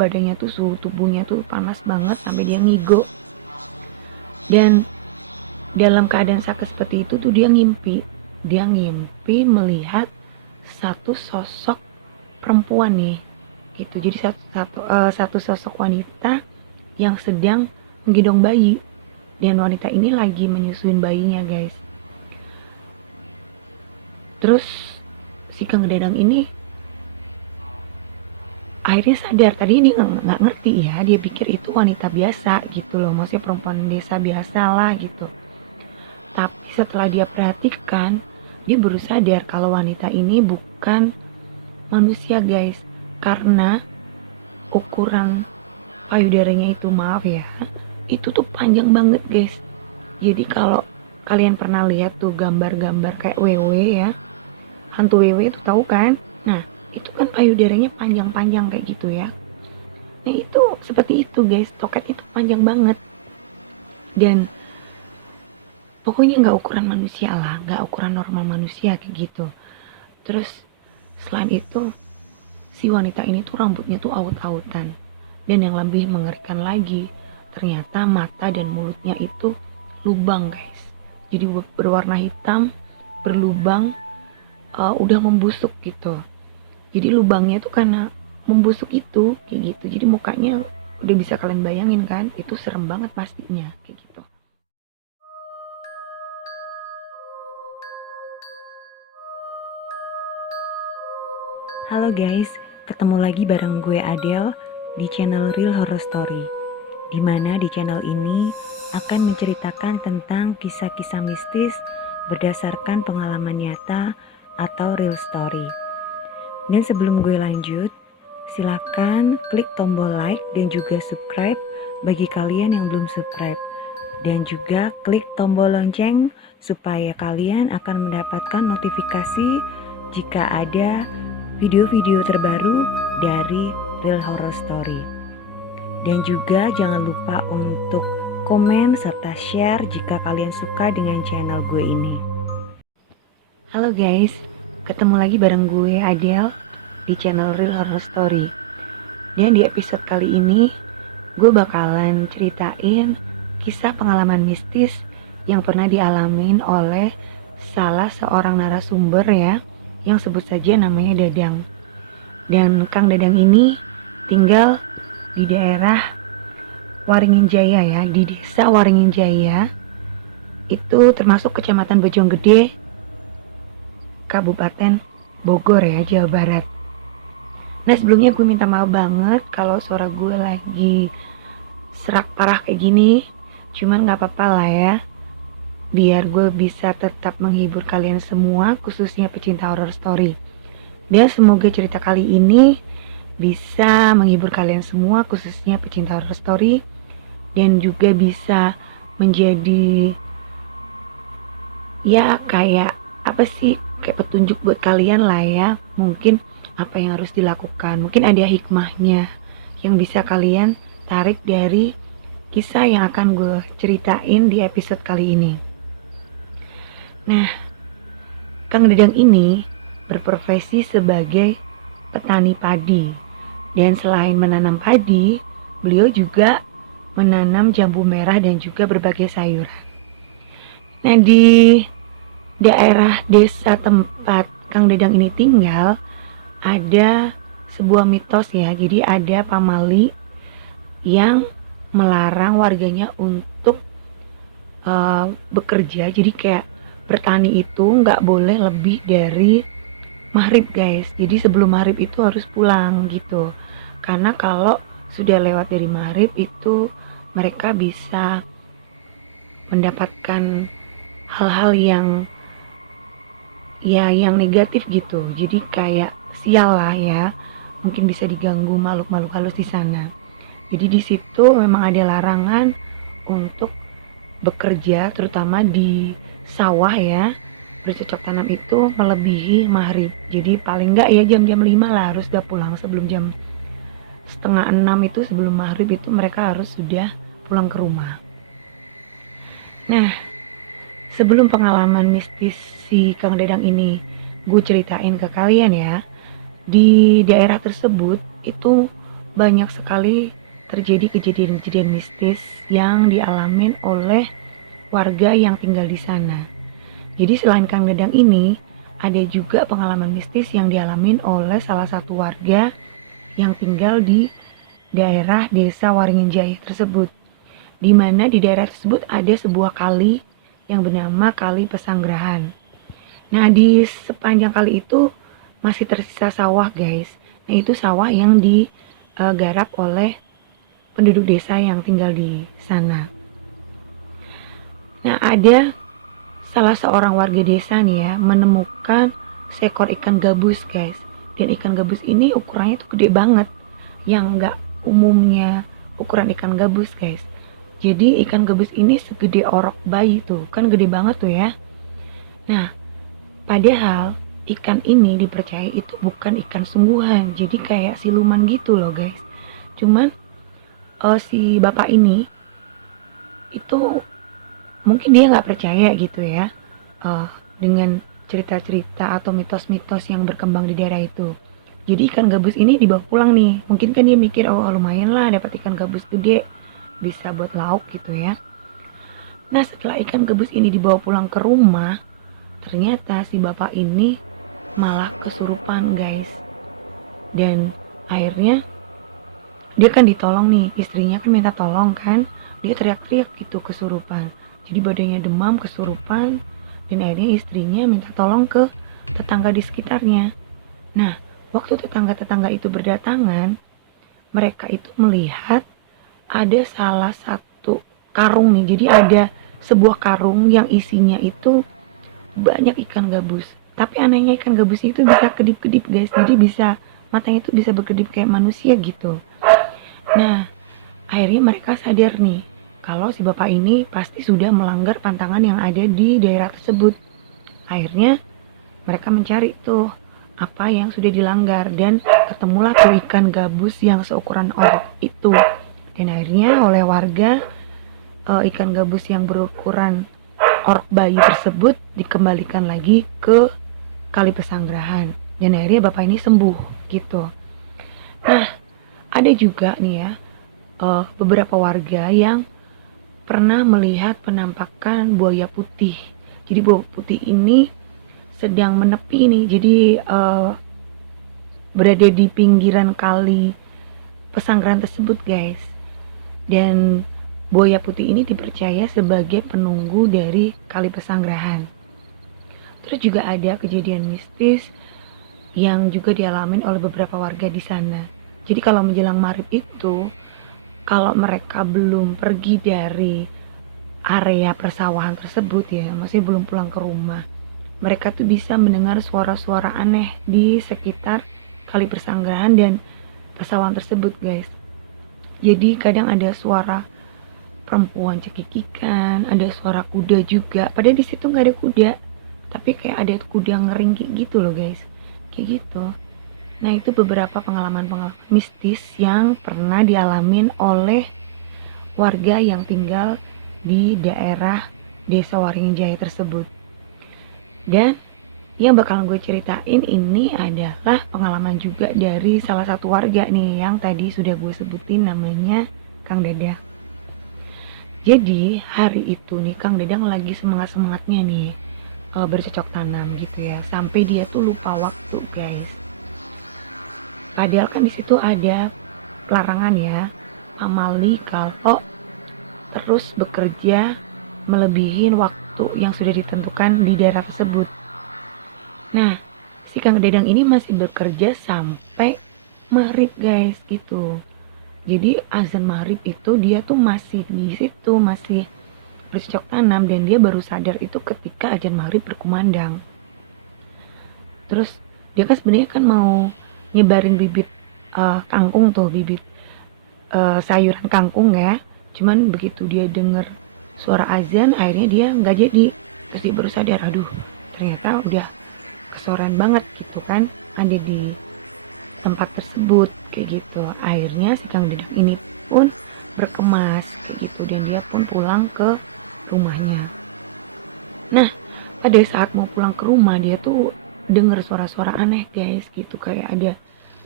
badannya tuh, suhu tubuhnya tuh panas banget sampai dia ngigo. Dan dalam keadaan sakit seperti itu tuh dia ngimpi melihat satu sosok perempuan nih gitu. Jadi satu sosok wanita yang sedang menggendong bayi, dan wanita ini lagi menyusuin bayinya, guys. Terus si Kang Dadang ini akhirnya sadar, tadi ini nggak ngerti ya, dia pikir itu wanita biasa gitu loh, maksudnya perempuan desa biasa lah gitu. Tapi setelah dia perhatikan, dia baru sadar kalau wanita ini bukan manusia, guys, karena ukuran payudaranya itu, maaf ya, itu tuh panjang banget, guys. Jadi kalau kalian pernah lihat tuh gambar-gambar kayak wewe ya, hantu wewe itu tahu kan? Nah, itu kan payudaranya panjang-panjang kayak gitu ya. Nah, itu seperti itu, guys. Toket itu panjang banget. Dan pokoknya nggak ukuran manusia lah, nggak ukuran normal manusia kayak gitu. Terus selain itu, si wanita ini tuh rambutnya tuh aut-autan. Dan yang lebih mengerikan lagi, ternyata mata dan mulutnya itu lubang, guys. Jadi berwarna hitam, berlubang, udah membusuk gitu. Jadi lubangnya tuh karena membusuk itu kayak gitu. Jadi mukanya udah bisa kalian bayangin kan, itu serem banget pastinya kayak gitu. Halo guys, ketemu lagi bareng gue Adele di channel Real Horror Story. Dimana di channel ini akan menceritakan tentang kisah-kisah mistis berdasarkan pengalaman nyata atau real story. Dan sebelum gue lanjut, silakan klik tombol like dan juga subscribe bagi kalian yang belum subscribe. Dan juga klik tombol lonceng supaya kalian akan mendapatkan notifikasi jika ada video-video terbaru dari Real Horror Story. Dan juga jangan lupa untuk komen serta share jika kalian suka dengan channel gue ini. Halo guys, ketemu lagi bareng gue Adele di channel Real Horror Story. Dan di episode kali ini gue bakalan ceritain kisah pengalaman mistis yang pernah dialamin oleh salah seorang narasumber ya, yang sebut saja namanya Dadang. Dan Kang Dadang ini tinggal di daerah Waringin Jaya ya, di desa Waringin Jaya. Itu termasuk Kecamatan Bojonggede, Kabupaten Bogor ya, Jawa Barat. Nah, sebelumnya gue minta maaf banget kalau suara gue lagi serak parah kayak gini. Cuman gak apa-apa lah ya, biar gue bisa tetap menghibur kalian semua, khususnya pecinta horror story. Dan semoga cerita kali ini bisa menghibur kalian semua, khususnya pecinta horror story, dan juga bisa menjadi ya kayak apa sih, kayak petunjuk buat kalian lah ya, mungkin apa yang harus dilakukan, mungkin ada hikmahnya yang bisa kalian tarik dari kisah yang akan gue ceritain di episode kali ini. Nah, Kang Dadang ini berprofesi sebagai petani padi. Dan selain menanam padi, beliau juga menanam jambu merah dan juga berbagai sayuran. Nah, di daerah desa tempat Kang Dadang ini tinggal, ada sebuah mitos ya. Jadi ada pamali yang melarang warganya untuk bekerja. Jadi kayak bertani itu nggak boleh lebih dari maghrib, guys. Jadi sebelum maghrib itu harus pulang gitu. Karena kalau sudah lewat dari maghrib itu mereka bisa mendapatkan hal-hal yang ya yang negatif gitu. Jadi kayak sial lah ya. Mungkin bisa diganggu makhluk-makhluk halus di sana. Jadi di situ memang ada larangan untuk bekerja, terutama di sawah ya, bercocok tanam itu melebihi maghrib. Jadi paling enggak ya jam-jam 5 lah harus udah pulang. Sebelum jam setengah 6 itu, sebelum maghrib itu mereka harus sudah pulang ke rumah. Nah, sebelum pengalaman mistis si Kang Dadang ini gue ceritain ke kalian ya, di daerah tersebut itu banyak sekali terjadi kejadian-kejadian mistis yang dialamin oleh warga yang tinggal di sana. Jadi selain Kang Dedang ini, ada juga pengalaman mistis yang dialamin oleh salah satu warga yang tinggal di daerah desa Waringin Jaya tersebut. Di mana di daerah tersebut ada sebuah kali yang bernama Kali Pesanggerahan. Nah, di sepanjang kali itu masih tersisa sawah, guys. Nah, itu sawah yang digarap oleh penduduk desa yang tinggal di sana. Nah, ada salah seorang warga desa nih ya, menemukan seekor ikan gabus, guys. Dan ikan gabus ini ukurannya tuh gede banget, yang nggak umumnya ukuran ikan gabus, guys. Jadi ikan gabus ini segede orok bayi tuh, kan gede banget tuh ya. Nah, padahal ikan ini dipercaya itu bukan ikan sungguhan, jadi kayak siluman gitu loh guys. Cuman si bapak ini itu mungkin dia nggak percaya gitu ya uh, dengan cerita-cerita atau mitos-mitos yang berkembang di daerah itu. Jadi ikan gabus ini dibawa pulang nih. Mungkin kan dia mikir, oh lumayan lah dapat ikan gabus gede, bisa buat lauk gitu ya. Nah setelah ikan gabus ini dibawa pulang ke rumah, ternyata si bapak ini malah kesurupan guys. Dan akhirnya dia kan ditolong nih, istrinya kan minta tolong kan, dia teriak-teriak gitu kesurupan. Jadi badannya demam, kesurupan, dan akhirnya istrinya minta tolong ke tetangga di sekitarnya. Nah, waktu tetangga-tetangga itu berdatangan, mereka itu melihat ada salah satu karung nih. Jadi ada sebuah karung yang isinya itu banyak ikan gabus. Tapi anehnya ikan gabus itu bisa kedip-kedip guys. Jadi bisa matanya itu bisa berkedip kayak manusia gitu. Nah, akhirnya mereka sadar nih kalau si bapak ini pasti sudah melanggar pantangan yang ada di daerah tersebut. Akhirnya mereka mencari tuh apa yang sudah dilanggar dan ketemulah tuh ikan gabus yang seukuran orok itu. Dan akhirnya oleh warga ikan gabus yang berukuran orok bayi tersebut dikembalikan lagi ke Kali Pesanggerahan. Dan akhirnya bapak ini sembuh gitu. Nah, ada juga nih ya beberapa warga yang pernah melihat penampakan buaya putih. Jadi buaya putih ini sedang menepi nih. Jadi berada di pinggiran Kali Pesanggerahan tersebut, guys. Dan buaya putih ini dipercaya sebagai penunggu dari Kali Pesanggerahan. Terus juga ada kejadian mistis yang juga dialami oleh beberapa warga di sana. Jadi kalau menjelang maghrib itu, kalau mereka belum pergi dari area persawahan tersebut ya, masih belum pulang ke rumah, mereka tuh bisa mendengar suara-suara aneh di sekitar Kali Pesanggerahan dan persawahan tersebut, guys. Jadi kadang ada suara perempuan cekikikan, ada suara kuda juga. Padahal di situ nggak ada kuda, tapi kayak ada kuda ngeringkik gitu loh, guys. Kayak gitu. Nah, itu beberapa pengalaman-pengalaman mistis yang pernah dialamin oleh warga yang tinggal di daerah Desa Waringin Jaya tersebut. Dan yang bakalan gue ceritain ini adalah pengalaman juga dari salah satu warga nih yang tadi sudah gue sebutin namanya Kang Dedang. Jadi hari itu nih Kang Dedang lagi semangat-semangatnya nih bercocok tanam gitu ya. Sampai dia tuh lupa waktu, guys. Padahal kan di situ ada larangan ya, pamali kalau terus bekerja melebihi waktu yang sudah ditentukan di daerah tersebut. Nah, si Kang Dedang ini masih bekerja sampai maghrib guys gitu. Jadi azan maghrib itu dia tuh masih di situ, masih bercocok tanam dan dia baru sadar itu ketika azan maghrib berkumandang. Terus dia kan sebenarnya kan mau nyebarin bibit kangkung tuh, bibit sayuran kangkung ya. Cuman begitu dia denger suara azan, akhirnya dia nggak jadi. Terus dia baru sadar, aduh ternyata udah kesorean banget gitu kan, ada di tempat tersebut kayak gitu. Akhirnya si Kang Dedang ini pun berkemas kayak gitu dan dia pun pulang ke rumahnya. Nah, pada saat mau pulang ke rumah dia tuh denger suara-suara aneh guys gitu, kayak ada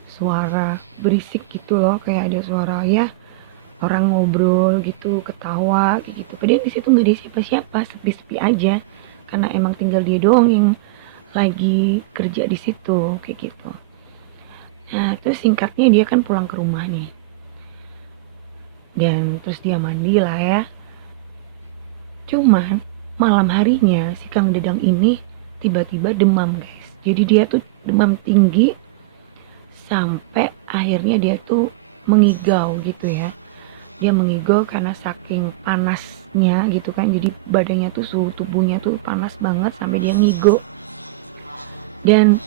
suara berisik gitu loh, kayak ada suara ya orang ngobrol gitu, ketawa kayak gitu. Padahal di situ nggak ada siapa-siapa, sepi-sepi aja. Karena emang tinggal dia doang yang lagi kerja di situ kayak gitu. Nah, terus singkatnya dia kan pulang ke rumah nih. Dan terus dia mandi lah ya. Cuman malam harinya si Kang Dedang ini tiba-tiba demam, guys. Jadi dia tuh demam tinggi sampai akhirnya dia tuh mengigau gitu ya. Dia mengigau karena saking panasnya gitu kan, jadi badannya tuh suhu tubuhnya tuh panas banget sampai dia ngigo. Dan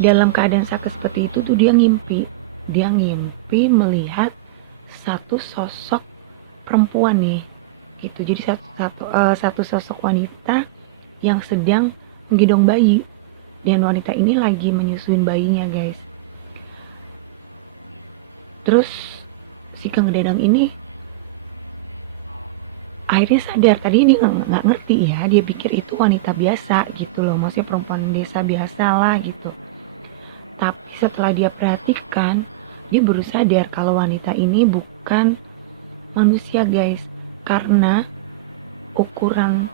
dalam keadaan sakit seperti itu tuh dia ngimpi melihat satu sosok perempuan nih gitu. Jadi satu sosok wanita yang sedang menggendong bayi, dan wanita ini lagi menyusuin bayinya, guys. Terus si Kang Dadang ini akhirnya sadar, tadi ini nggak ngerti ya, dia pikir itu wanita biasa gitu loh, maksudnya perempuan desa biasa lah gitu. Tapi setelah dia perhatikan, dia baru sadar kalau wanita ini bukan manusia, guys, karena ukuran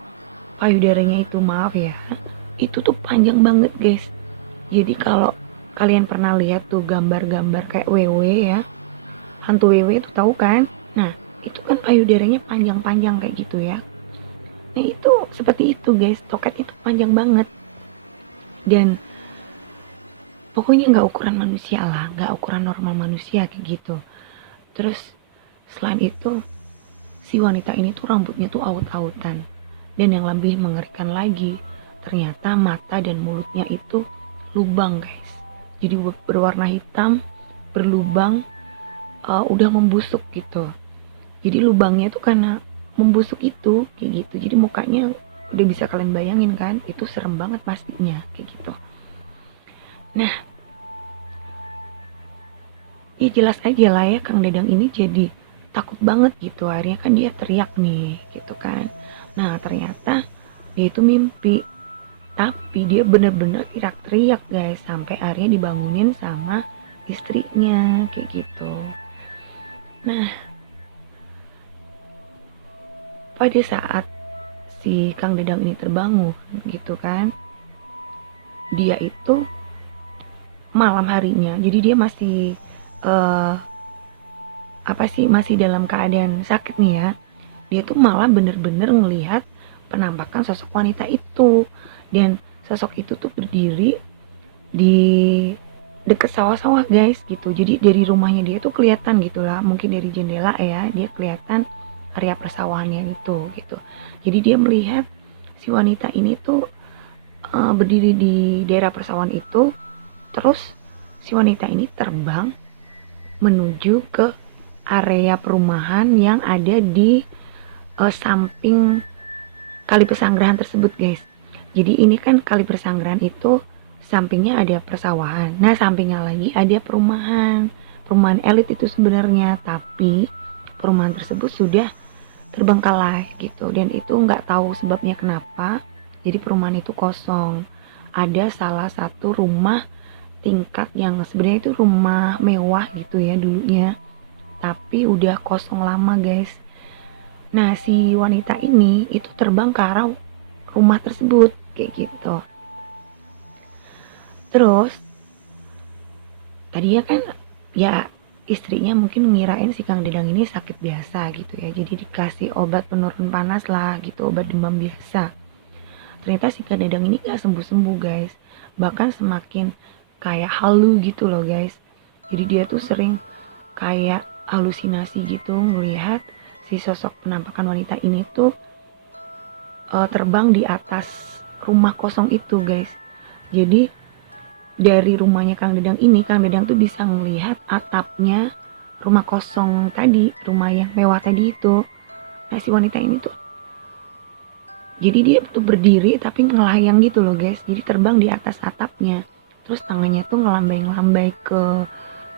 payudaranya itu, maaf ya, itu tuh panjang banget, guys. Jadi kalau kalian pernah lihat tuh gambar-gambar kayak wewe ya, hantu wewe itu tahu kan? Nah, itu kan payudaranya panjang-panjang kayak gitu ya. Nah itu seperti itu, guys, toket itu panjang banget. Dan pokoknya nggak ukuran manusia lah, nggak ukuran normal manusia kayak gitu. Terus selain itu si wanita ini tuh rambutnya tuh aut-autan. Dan yang lebih mengerikan lagi, ternyata mata dan mulutnya itu lubang, guys. Jadi berwarna hitam, berlubang, udah membusuk gitu. Jadi lubangnya tuh karena membusuk itu kayak gitu. Jadi mukanya udah bisa kalian bayangin kan, itu serem banget pastinya kayak gitu. Nah, ya jelas aja lah ya, Kang Dadang ini jadi takut banget gitu. Akhirnya kan dia teriak nih gitu kan. Nah ternyata dia itu mimpi, tapi dia bener-bener teriak-teriak, guys, sampai akhirnya dibangunin sama istrinya kayak gitu. Nah, pada saat si Kang Dedang ini terbangun gitu kan, dia itu malam harinya, jadi dia masih uh, apa sih, masih dalam keadaan sakit nih ya. Dia tuh malah bener-bener ngelihat penampakan sosok wanita itu, dan sosok itu tuh berdiri di deket sawah-sawah, guys gitu. Jadi dari rumahnya dia tuh kelihatan gitulah, mungkin dari jendela ya, dia kelihatan area persawahannya itu gitu. Jadi dia melihat si wanita ini tuh berdiri di daerah persawahan itu. Terus si wanita ini terbang menuju ke area perumahan yang ada di samping Kali Pesanggerahan tersebut, guys. Jadi ini kan Kali Pesanggerahan itu sampingnya ada persawahan. Nah, sampingnya lagi ada perumahan. Perumahan elit itu sebenarnya, tapi perumahan tersebut sudah terbengkalai gitu, dan itu nggak tahu sebabnya kenapa. Jadi perumahan itu kosong. Ada salah satu rumah tingkat yang sebenarnya itu rumah mewah gitu ya dulunya, tapi udah kosong lama, guys. Nah, si wanita ini itu terbang ke arah rumah tersebut kayak gitu. Terus tadinya kan ya istrinya mungkin ngirain si Kang Dedang ini sakit biasa gitu ya, jadi dikasih obat penurun panas lah gitu, obat demam biasa. Ternyata si Kang Dedang ini gak sembuh-sembuh, guys, bahkan semakin kayak halu gitu loh, guys. Jadi dia tuh sering kayak halusinasi gitu ngelihat si sosok penampakan wanita ini tuh terbang di atas rumah kosong itu, guys. Jadi dari rumahnya Kang Dedang ini, Kang Dedang tuh bisa ngelihat atapnya rumah kosong tadi, rumah yang mewah tadi itu. Nah si wanita ini tuh, jadi dia tuh berdiri tapi ngelayang gitu loh, guys. Jadi terbang di atas atapnya. Terus tangannya tuh ngelambai-ngelambai ke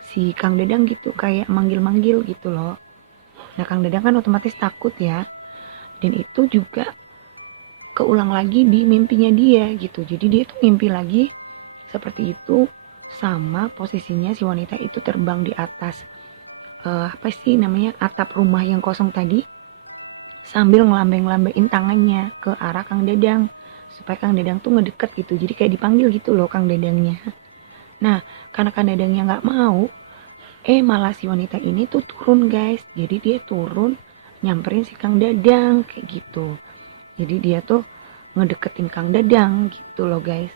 si Kang Dedang gitu, kayak manggil-manggil gitu loh. Nah Kang Dedang kan otomatis takut ya. Dan itu juga keulang lagi di mimpinya dia gitu. Jadi dia tuh mimpi lagi seperti itu sama posisinya si wanita itu terbang di atas apa sih namanya, atap rumah yang kosong tadi, sambil ngelambe-ngelambein tangannya ke arah Kang Dadang supaya Kang Dadang tuh ngedeket gitu, jadi kayak dipanggil gitu loh Kang Dadangnya. Nah, karena Kang Dadangnya nggak mau, malah si wanita ini tuh turun guys, jadi dia turun nyamperin si Kang Dadang kayak gitu. Jadi dia tuh ngedeketin Kang Dadang gitu loh guys.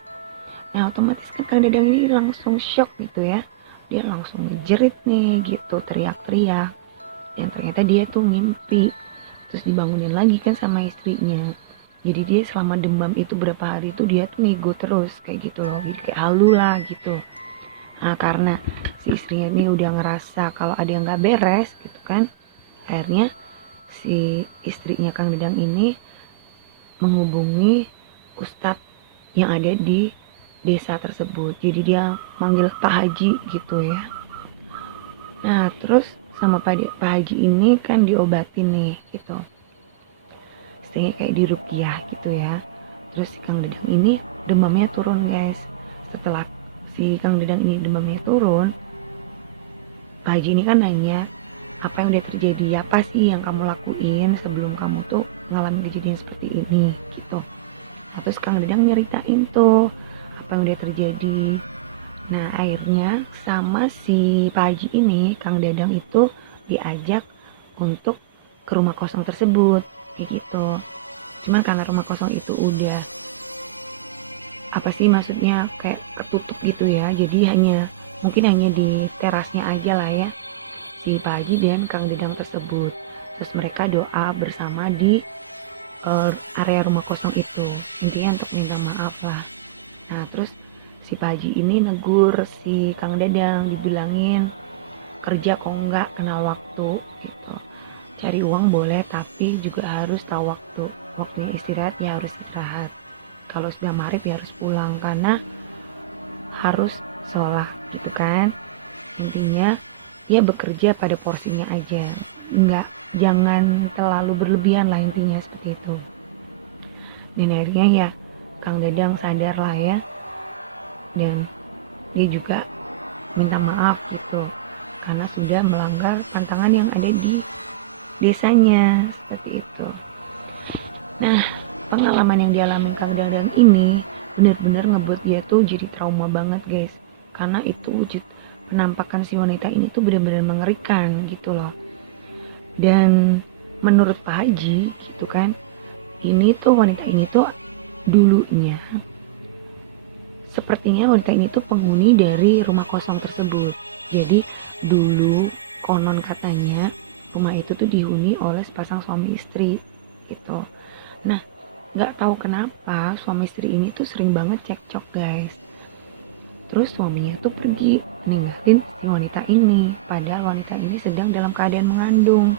Nah otomatis kan Kang Dadang ini langsung shock gitu ya, dia langsung ngejerit nih gitu, teriak-teriak. Dan ternyata dia tuh ngimpi, terus dibangunin lagi kan sama istrinya. Jadi dia selama demam itu berapa hari itu dia tuh ngigo terus kayak gitu loh, jadi kayak halu lah gitu. Nah karena si istrinya ini udah ngerasa kalau ada yang gak beres gitu kan, akhirnya si istrinya Kang Dadang ini menghubungi ustadz yang ada di desa tersebut. Jadi dia manggil Pak Haji gitu ya. Nah terus sama Pak Haji ini kan diobatin nih gitu, istilahnya kayak diruqyah gitu ya. Terus si Kang Dadang ini demamnya turun guys. Setelah si Kang Dadang ini demamnya turun, Pak Haji ini kan nanya, apa yang udah terjadi, apa sih yang kamu lakuin sebelum kamu tuh ngalamin kejadian seperti ini gitu. Nah, terus Kang Dadang nyeritain tuh apa yang udah terjadi. Nah akhirnya sama si Pak Haji ini Kang Dadang itu diajak untuk ke rumah kosong tersebut kayak gitu. Cuman karena rumah kosong itu udah apa sih maksudnya kayak ketutup gitu ya, jadi mungkin hanya di terasnya aja lah ya si Pak Haji dan Kang Dadang tersebut. Terus mereka doa bersama di area rumah kosong itu, intinya untuk minta maaf lah. Nah terus si Pak Haji ini negur si Kang Dadang, dibilangin kerja kok enggak kenal waktu gitu, cari uang boleh tapi juga harus tahu waktu, waktunya istirahat ya harus istirahat, kalau sudah maghrib ya harus pulang karena harus sholat gitu kan. Intinya ya bekerja pada porsinya aja, enggak, jangan terlalu berlebihan lah, intinya seperti itu. Dan akhirnya ya Kang Dadang sadar lah ya, dan dia juga minta maaf gitu karena sudah melanggar pantangan yang ada di desanya seperti itu. Nah pengalaman yang dialami Kang Dadang ini benar-benar ngebuat dia tuh jadi trauma banget guys, karena itu wujud penampakan si wanita ini tuh benar-benar mengerikan gitu loh. Dan menurut Pak Haji gitu kan, ini tuh wanita ini tuh dulunya sepertinya wanita ini tuh penghuni dari rumah kosong tersebut. Jadi dulu konon katanya rumah itu tuh dihuni oleh sepasang suami istri gitu. Nah nggak tahu kenapa suami istri ini tuh sering banget cekcok guys. Terus suaminya tuh pergi ninggalin si wanita ini, padahal wanita ini sedang dalam keadaan mengandung.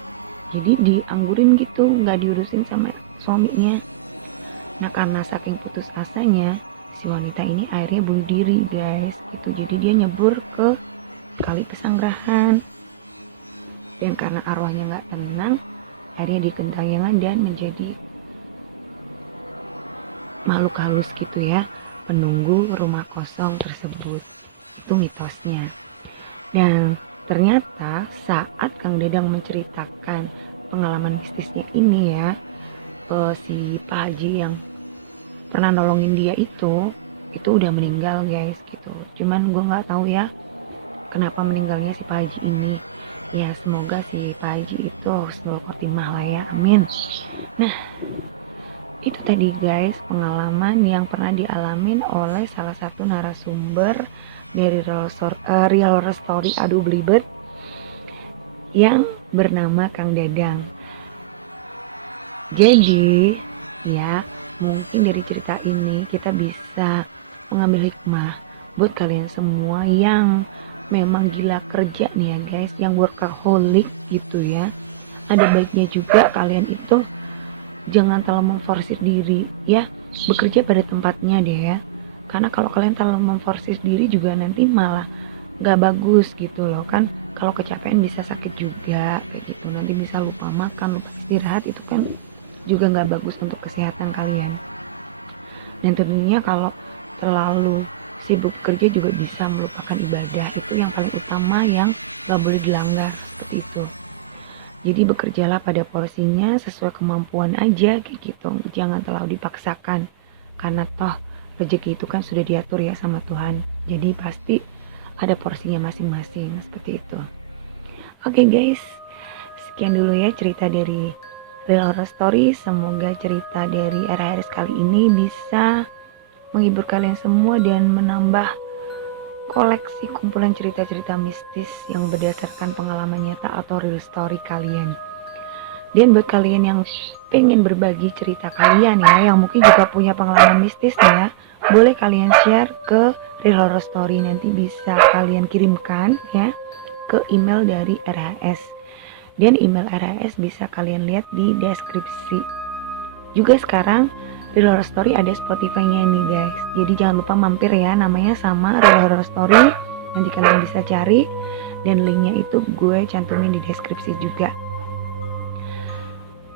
Jadi dianggurin gitu, nggak diurusin sama suaminya. Nah karena saking putus asanya, si wanita ini akhirnya bunuh diri guys gitu. Jadi dia nyebur ke kali Pesanggerahan. Dan karena arwahnya nggak tenang, akhirnya dikentangyangan dan menjadi makhluk halus gitu ya, penunggu rumah kosong tersebut. Itu mitosnya. Dan ternyata saat Kang Dadang menceritakan pengalaman mistisnya ini ya, si Pak Haji yang pernah nolongin dia itu udah meninggal guys gitu. Cuman gue nggak tahu ya kenapa meninggalnya si Pak Haji ini. Ya semoga si Pak Haji itu husnul khotimah lah ya, amin. Nah itu tadi guys pengalaman yang pernah dialamin oleh salah satu narasumber dari Real Horror Story Aduh Belibet yang bernama Kang Dadang. Jadi ya mungkin dari cerita ini kita bisa mengambil hikmah buat kalian semua yang memang gila kerja nih ya guys, yang workaholic gitu ya. Ada baiknya juga kalian itu jangan terlalu memforsir diri ya, bekerja pada tempatnya deh ya. Karena kalau kalian terlalu memforsir diri juga nanti malah gak bagus gitu loh kan. Kalau kecapean bisa sakit juga kayak gitu, nanti bisa lupa makan, lupa istirahat, itu kan juga gak bagus untuk kesehatan kalian. Dan tentunya kalau terlalu sibuk kerja juga bisa melupakan ibadah. Itu yang paling utama yang gak boleh dilanggar, seperti itu. Jadi bekerjalah pada porsinya sesuai kemampuan aja kayak gitu. Jangan terlalu dipaksakan. Karena toh rezeki itu kan sudah diatur ya sama Tuhan. Jadi pasti ada porsinya masing-masing seperti itu. Oke guys, sekian dulu ya cerita dari Real Horror Story. Semoga cerita dari RHRS kali ini bisa menghibur kalian semua dan menambah koleksi kumpulan cerita-cerita mistis yang berdasarkan pengalaman nyata atau real story kalian. Dan buat kalian yang pengen berbagi cerita kalian ya, yang mungkin juga punya pengalaman mistis ya, boleh kalian share ke Real Horror Story. Nanti bisa kalian kirimkan ya ke email dari RHS. Dan email RHS bisa kalian lihat di deskripsi. Juga sekarang Real Horror Story ada Spotify-nya nih guys. Jadi jangan lupa mampir ya, namanya sama Real Horror Story. Nanti kalian bisa cari dan linknya itu gue cantumin di deskripsi juga.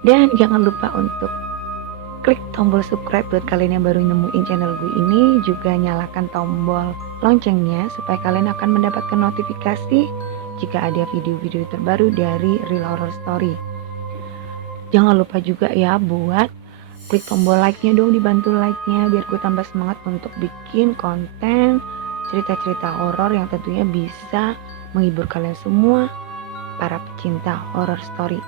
Dan jangan lupa untuk klik tombol subscribe buat kalian yang baru nemuin channel gue ini. Juga nyalakan tombol loncengnya supaya kalian akan mendapatkan notifikasi jika ada video-video terbaru dari Real Horror Story. Jangan lupa juga ya buat klik tombol like-nya dong, dibantu like-nya biar gue tambah semangat untuk bikin konten cerita-cerita horor yang tentunya bisa menghibur kalian semua para pecinta horror story.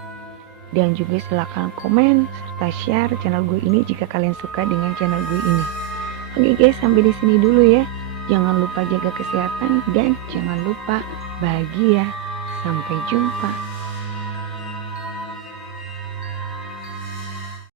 Dan juga silahkan komen serta share channel gue ini jika kalian suka dengan channel gue ini. Oke guys, sampai di sini dulu ya. Jangan lupa jaga kesehatan dan jangan lupa bahagia. Sampai jumpa.